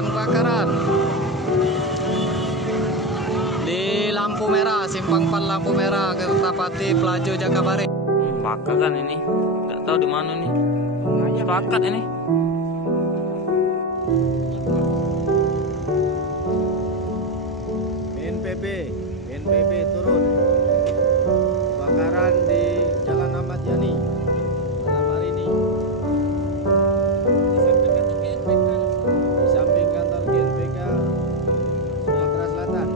kebakaran di lampu merah, simpang 4 lampu merah, Kertapati Pelaju Jakabaring. Bakar kan ini, nggak tahu di mana nih. Sepakat ini. BNPB turun. Kebakaran di Jalan Ahmad Yani malam hari ini. Di samping kantor GNPK Sumatera Selatan.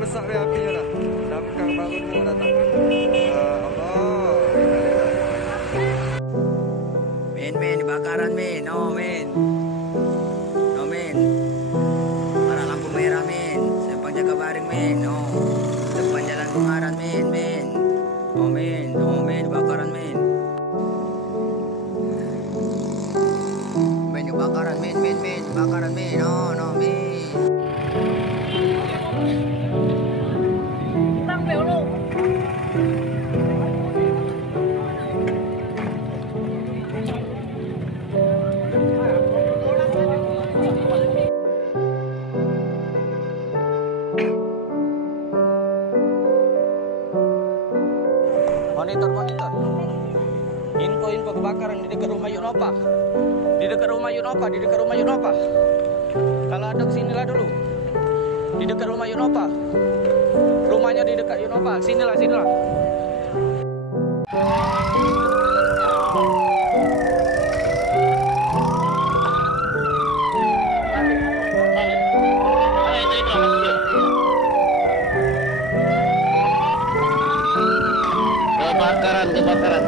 Besar ya apinya dah. Damkar baru mau datang. Men, kebakaran men. No men. Para lampu merah men. Simpang Jakabaring men. No. Depan Jalan Bungaran men. Oh men, kebakaran men. Men kebakaran men. Kebakaran men. No men. Monitor. Info kebakaran di dekat rumah Yunopa. Di dekat rumah Yunopa. Kalau ada kesinilah dulu. Di dekat rumah Yunopa. Rumahnya di dekat Yunopa. Sinilah. Kebakaran.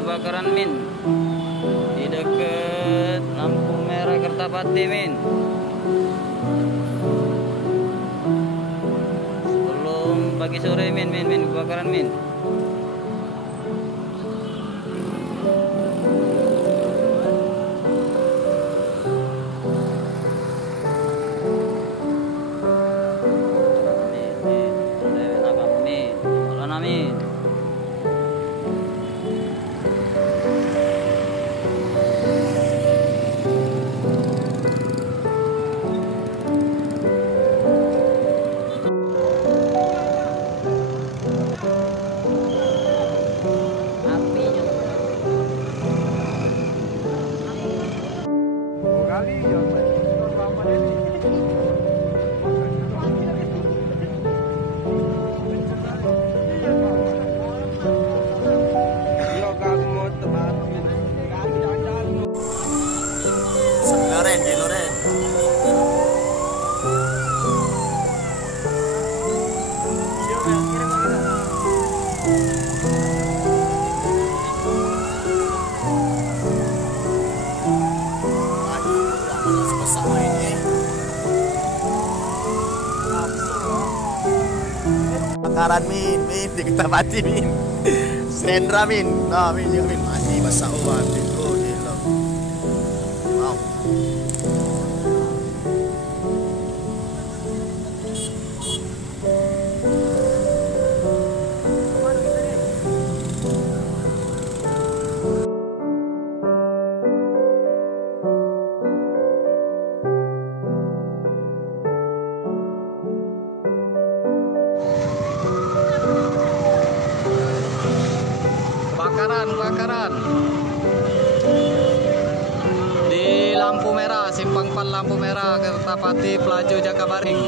Kebakaran min di dekat lampu merah Kertapati min. Sebelum pagi sore min kebakaran min. Amin. Kebakaran min di Kertapati min. Sendra min. Nah min juga min mati basah uang min. Oh gila. Wow. Kebakaran di lampu merah, simpang 4 lampu merah Kertapati Pelaju Jakabaring.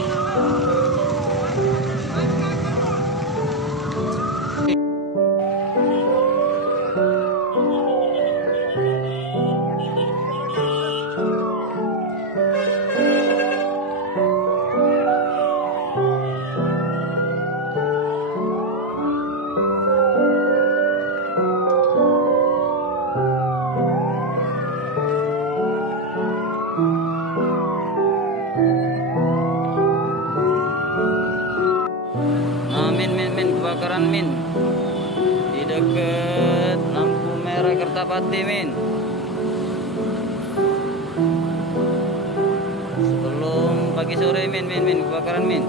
Kebakaran min di dekat lampu merah Kertapati min. Sebelum pagi sore min kebakaran min.